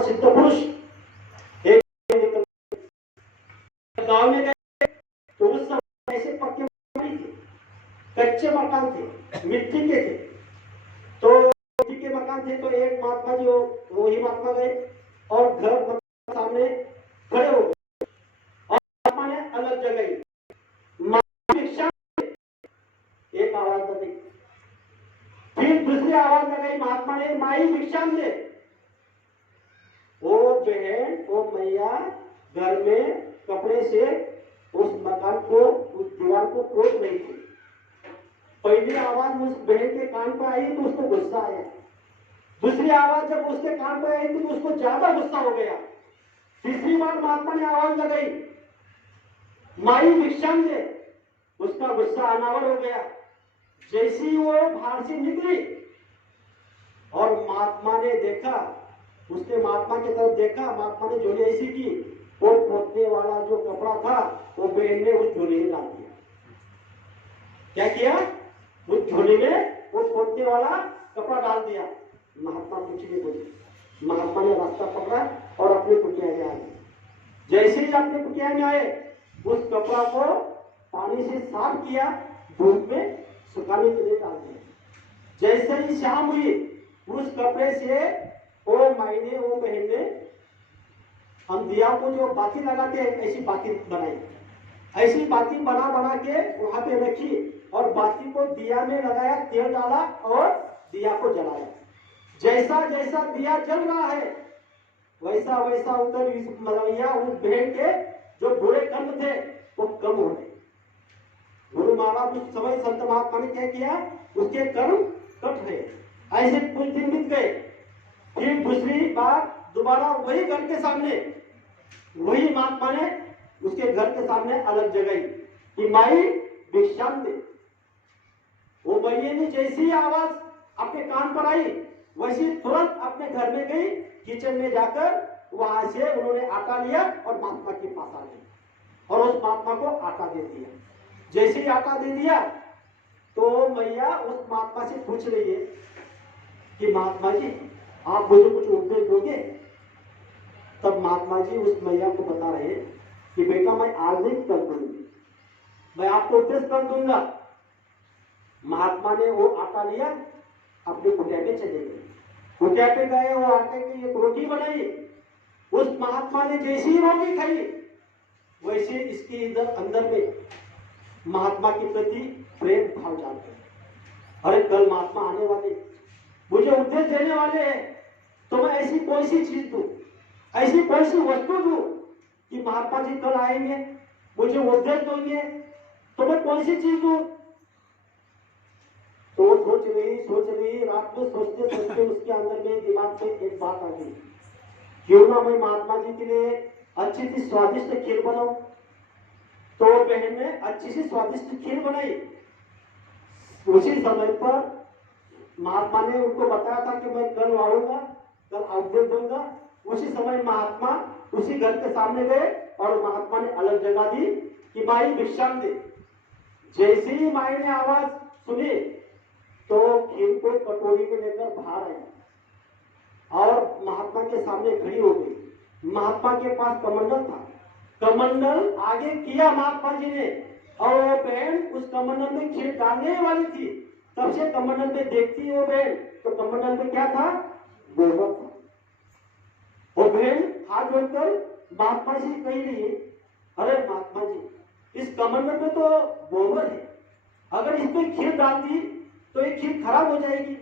महात्मा सिद्ध पुरुष एक गांव में गए तो उस समय ऐसे पक्के मकान थे, कच्चे मकान थे, मिट्टी के थे। तो मिट्टी के मकान थे तो एक महात्मा जी वो ही महात्मा गए और घर सामने खड़े हो गए और महात्मा ने अलग जगह एक आवाज लगी, फिर दूसरी आवाज लगाई महात्मा ने, माई भिक्षाम दे। वो बहन वो मैया घर में कपड़े से उस मकान को उस दीवार को पोत रही थी। पहली आवाज उस बहन के कान पर आई तो उसको गुस्सा आया, दूसरी आवाज जब उसके कान पर आई तो उसको ज्यादा गुस्सा हो गया। तीसरी बार महात्मा ने आवाज लगाई, माई भिक्षाम दे। उसका गुस्सा अनावर हो गया। जैसी वो बाहर से निकली और महात्मा ने देखा, उसने महात्मा की तरफ देखा, महात्मा ने झोली ऐसी की, वो पोतने वाला जो कपड़ा था वो बहन ने उस झोली में डाल दिया। क्या किया? उस झोली में वो पोतने वाला कपड़ा डाल दिया। महात्मा कुछ नहीं बोले। महात्मा ने रास्ता पकड़ा और अपने कुटिया में आए। जैसे ही अपने कुटिया में आए उस कपड़ा को पानी से साफ किया, धूप में सुखाने के लिए डाल दिया। जैसे ही शाम हुई उस कपड़े से वो मायने वो बहन ने हम दिया को जो बाती लगाते हैं ऐसी बाती बनाई, ऐसी बाती बना बना के वहां पे रखी और बाती को दिया में लगाया, तेल डाला और दिया को जलाया। जैसा जैसा दिया जल रहा है वैसा वैसा उधर मलैया उस बहन के जो बुरे कर्म थे वो कम हो गए। गुरु महाराज उस समय संत महात्मा ने क्या किया, उसके कर्म कट गए। ऐसे कुछ दिन बीत गए। फिर दूसरी बार दोबारा वही घर के सामने वही महात्मा ने उसके घर के सामने अलग जगह कि माई भिक्षाम दे। वो मैया ने जैसी ही आवाज अपने कान पर आई वैसी तुरंत अपने घर में गई, किचन में जाकर वहां से उन्होंने आटा लिया और महात्मा के पास आ गई और उस महात्मा को आटा दे दिया। जैसे ही आटा दे दिया तो मैया उस महात्मा से पूछ रही है कि महात्मा जी आप मुझे कुछ उपदेश दोगे? तब महात्मा जी उस मैया को बता रहे कि बेटा मैं आज नहीं कर दूंगी, मैं आपको उपदेश कर दूंगा। महात्मा ने वो आटा लिया, अपने कुटिया पे चले गए। कुटिया पे गए, वो आटे की एक रोटी बनाई। उस महात्मा ने जैसी ही रोटी खाई वैसे इसके इधर अंदर में महात्मा के प्रति प्रेम भाव जाते हैं। अरे कल महात्मा आने वाले, मुझे उपदेश देने वाले हैं, तो मैं ऐसी कोई सी चीज दूं, ऐसी कोई सी वस्तु दूं कि महात्मा जी कल आएंगे, मुझे उपदेश देंगे, तो मैं कौन सी चीज दूं? तो सोच रही रात में सोचते सोचते उसके अंदर में दिमाग से एक बात आ गई, क्यों ना मैं महात्मा जी के लिए अच्छी सी स्वादिष्ट खीर बनाऊं। तो बहन ने अच्छी सी स्वादिष्ट खीर बनाई। उसी समय पर महात्मा ने उनको बताया था कि मैं कल आऊंगा, कल उपदेश दूंगा। उसी समय महात्मा उसी घर के सामने गए और महात्मा ने अलग जगह दी कि माई भिक्षाम दे। जैसे ही माई ने आवाज सुनी तो खीर को कटोरी में लेकर बाहर आई और महात्मा के सामने खड़ी हो गई। महात्मा के पास कमंडल था, कमंडल आगे किया महात्मा जी ने और वो बहन उस कमंडल में खीर डालने वाली थी। तब से कमंडल में देखती है वो बहन तो कमंडल में क्या था? गोबर था। वो बहन हाथ जोड़कर महात्मा जी कह रही है, अरे महात्मा जी इस कमंडल में तो गोबर है, अगर इसमें खीर डाल दी तो ये खीर खराब हो जाएगी।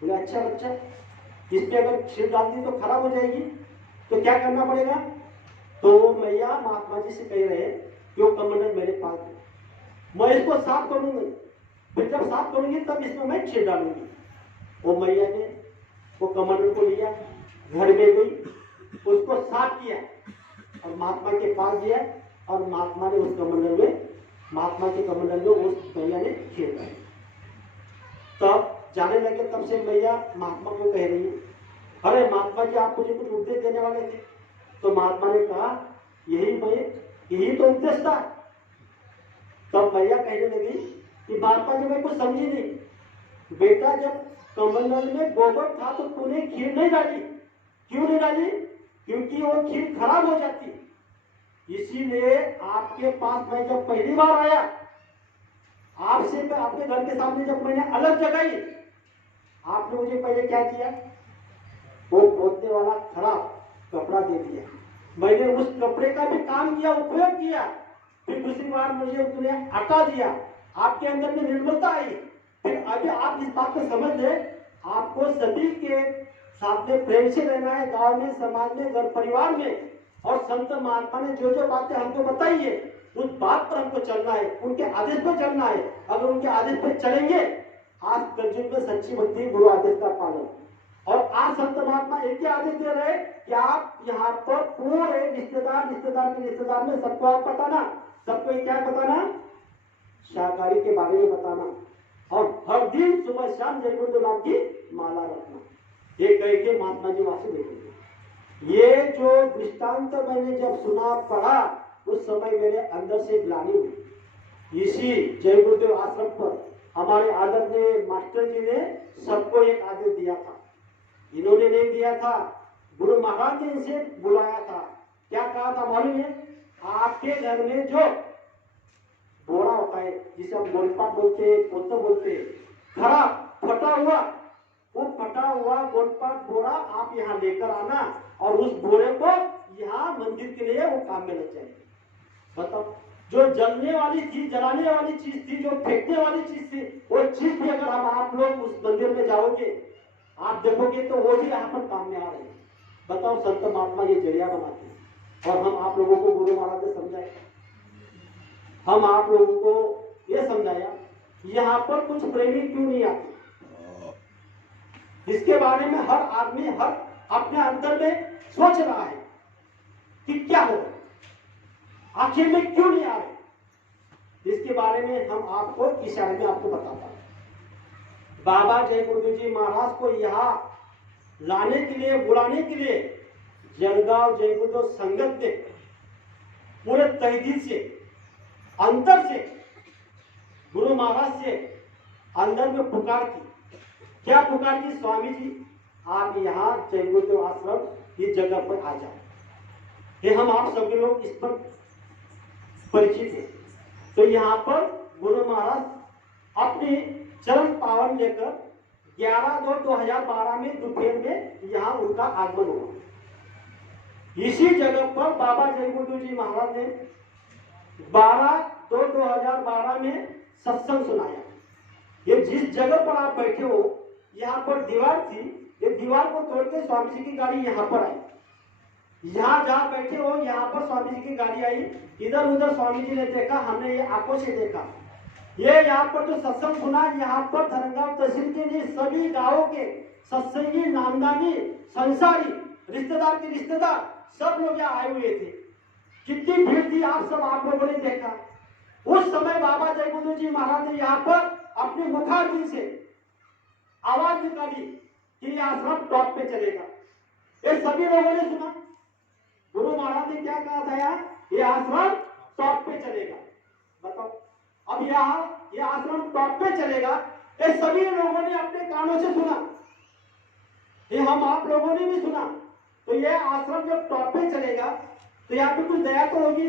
बोले अच्छा बच्चा, इसमें अगर खीर डाल दी तो खराब हो जाएगी तो क्या करना पड़ेगा? तो मैया महात्मा जी से कह रहे कि वो कमंडल मेरे पास है, मैं इसको साफ करूंगी, फिर जब साफ करूंगी तब इसमें मैं खीर डालूंगी। वो मैया ने वो कमंडल को लिया, घर में गई, उसको साफ किया और महात्मा के पास दिया और महात्मा ने उस कमंडल में, महात्मा के कमंडल में उस मैया ने खीर डाली। तब जाने लगे, तब से मैया महात्मा को कह रही है, अरे महात्मा जी आप मुझे कुछ उपदेश देने वाले थे। तो महात्मा ने कहा यही तो उपदेश था। तब मैया कहने लगी कि महात्मा जी मैं कुछ समझी नहीं, बेटा जब कमंडल में गोबर था तो तूने खीर नहीं डाली, क्यों नहीं डाली? क्योंकि वो खीर खराब हो जाती। इसीलिए आपके पास मैं जब पहली बार आया, आपसे मैं आपके घर के सामने जब मैंने अलग जगाई, आपने मुझे पहले क्या किया? वो पोतने वाला खराब कपड़ा दे दिया। मैंने उस कपड़े का भी काम किया, उपयोग किया। फिर दूसरी बार मुझे उसने हटा दिया, आपके अंदर में निर्मलता आई। फिर अभी आप इस बात को समझ ले, आपको सभी के साथ में प्रेम से रहना है, गांव में, समाज में, घर परिवार में। और संत महात्मा ने जो जो बातें हमको बताई है, उस बात पर हमको चलना है, उनके आदेश पर चलना है। अगर उनके आदेश पर चलेंगे, आज कलयुग में सच्ची बुद्धि गुरु आदेश का पालन। और आज संत महात्मा एक ही आदेश दे रहे कि आप यहाँ पर पूरे रिश्तेदार के रिश्तेदार में सबको आप बताना, सबको क्या बताना? शाकाहारी के बारे में बताना। और हर दिन सुबह शाम जय गुरु नाम की माला रखना। ये कह के महात्मा जी वासे देखेंगे। ये जो दृष्टांत मैंने जब सुना पढ़ा, उस समय मेरे अंदर से ग्लानि हुई। इसी जय गुरुदेव आश्रम पर हमारे आदरणीय मास्टर जी ने सबको एक आदेश दिया था। इन्होंने नहीं दिया था, गुरु महाराज ने इसे बुलाया था। क्या कहा था मालूम है? आपके घर में जो बोरा होता है, जिसे हम गोलपाट बोलते हैं, पोता बोलते हैं, खराब फटा हुआ, वो फटा हुआ गोलपाट बोरा आप यहाँ लेकर आना और उस बोरे को यहाँ मंदिर के लिए वो काम में लग जाएगी। बताओ, जो जलने वाली थी, जलाने वाली चीज थी, जो फेंकने वाली चीज थी, वो चीज भी अगर हम आप लोग उस मंदिर में जाओगे, आप देखोगे तो वो भी यहाँ पर काम में आ रहे हैं। बताओ, संत महात्मा ये जरिया बनाते हैं। और हम आप लोगों को गुरु महाराज ने समझाया, हम आप लोगों को ये समझाया, यहाँ पर कुछ प्रेमी क्यों नहीं आते, इसके बारे में हर आदमी हर अपने अंदर में सोच रहा है कि क्या हो, आखिर में क्यों नहीं आ रहे। इसके बारे में हम आपको इशारे में आपको बताता हूं। बाबा जय गुरुदेव जी महाराज को यहाँ लाने के लिए, बुलाने के लिए जलगांव जय गुरुदेव संगत ने पूरे तहदील से, अंतर से, गुरु महाराज से अंदर में पुकार की। क्या पुकार की? स्वामी जी, आप यहाँ जय गुरुदेव आश्रम इस जगह पर आ जाओ। ये हम आप सभी लोग इस पर परिचित हैं। तो यहाँ पर गुरु महाराज अपनी चरण पावन लेकर 11/2/2012 में दोपहर में यहाँ उनका आगमन हुआ। इसी जगह पर बाबा जय गुरुदेव जी महाराज ने 12/2/2012 में सत्संग सुनाया। ये जिस जगह पर आप बैठे हो, यहाँ पर दीवार थी, ये दीवार को तोड़ के स्वामी जी की गाड़ी यहाँ पर आई। यहाँ जहाँ बैठे हो, यहाँ पर स्वामी जी की गाड़ी आई। इधर उधर स्वामी जी ने देखा, हमने ये आंखों से देखा। ये यहाँ पर जो सत्संग सुना, यहाँ पर धर्मगांव तहसील के लिए सभी गांवों के सत्संगी, नामदानी, संसारी, रिश्तेदार के रिश्तेदार सब लोग यहाँ आए हुए थे। कितनी भीड़ थी आप सब आप लोगों ने देखा। उस समय बाबा जय गुरुदेव जी महाराज ने यहाँ पर अपने मुखाग्नि से आवाज निकाली कि ये आश्रम टॉप पे चलेगा। ये सभी लोगों ने सुना। गुरु महाराज ने क्या कहा था? यार, ये आश्रम टॉप पे चलेगा। बताओ, अब यहाँ ये आश्रम टॉप पे चलेगा, ये सभी लोगों ने अपने कानों से सुना, ये हम आप लोगों ने भी सुना। तो ये आश्रम जब टॉप पे चलेगा तो यहाँ पे कुछ दया तो होगी।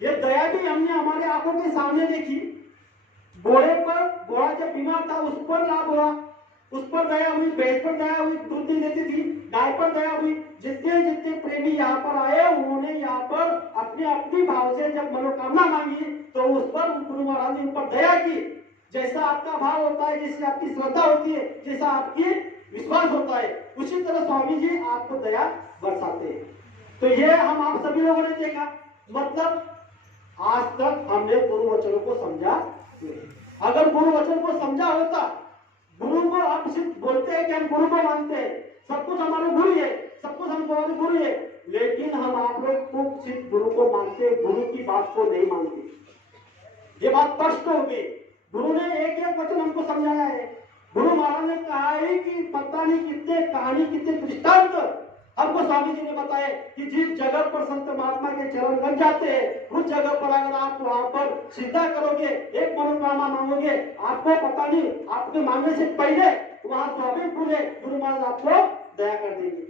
ये दया भी हमने हमारे आंखों के सामने देखी। घोड़े पर, घोड़ा जब बीमार था उस पर लाभ हुआ, उस पर दया हुई, भैंस पर दया हुई, दूध नहीं देती थी, गाय पर दया हुई। जितने जितने प्रेमी यहाँ पर आए, उन्होंने यहाँ पर अपने अपनी भाव से जब मनोकामना मांगी तो उस पर गुरु महाराज ने उन पर दया की। जैसा आपका भाव होता है, जैसी आपकी श्रद्धा होती है, जैसा आपकी विश्वास होता है, उसी तरह स्वामी जी आपको दया बरसाते हैं। तो ये हम आप सभी लोगों ने देखा। मतलब आज तक हमने गुरु वचनों को समझा। अगर गुरु वचन को समझा होता, गुरु को हम सिर्फ बोलते हैं कि हम गुरु को मानते हैं, सब कुछ हमारे गुरु है, सब कुछ हमारे गुरु है, लेकिन हम आप लोग को सिर्फ गुरु को मानते, गुरु की बात को नहीं मानते। ये बात स्पष्ट हो गई। गुरु ने एक एक वचन हमको समझाया है। गुरु महाराज ने कहा है कि पता नहीं कितने कहानी, कितने दृष्टांत हमको स्वामी जी ने बताया कि जिस जगह पर संत महात्मा के चरण लग जाते हैं, उस जगह पर अगर आप वहां पर सिद्धा करोगे, एक मनोकामना मांगोगे, आपको पता नहीं आपके मांगने से पहले वहां स्वामी बोले गुरु महाराज आपको दया कर देंगे।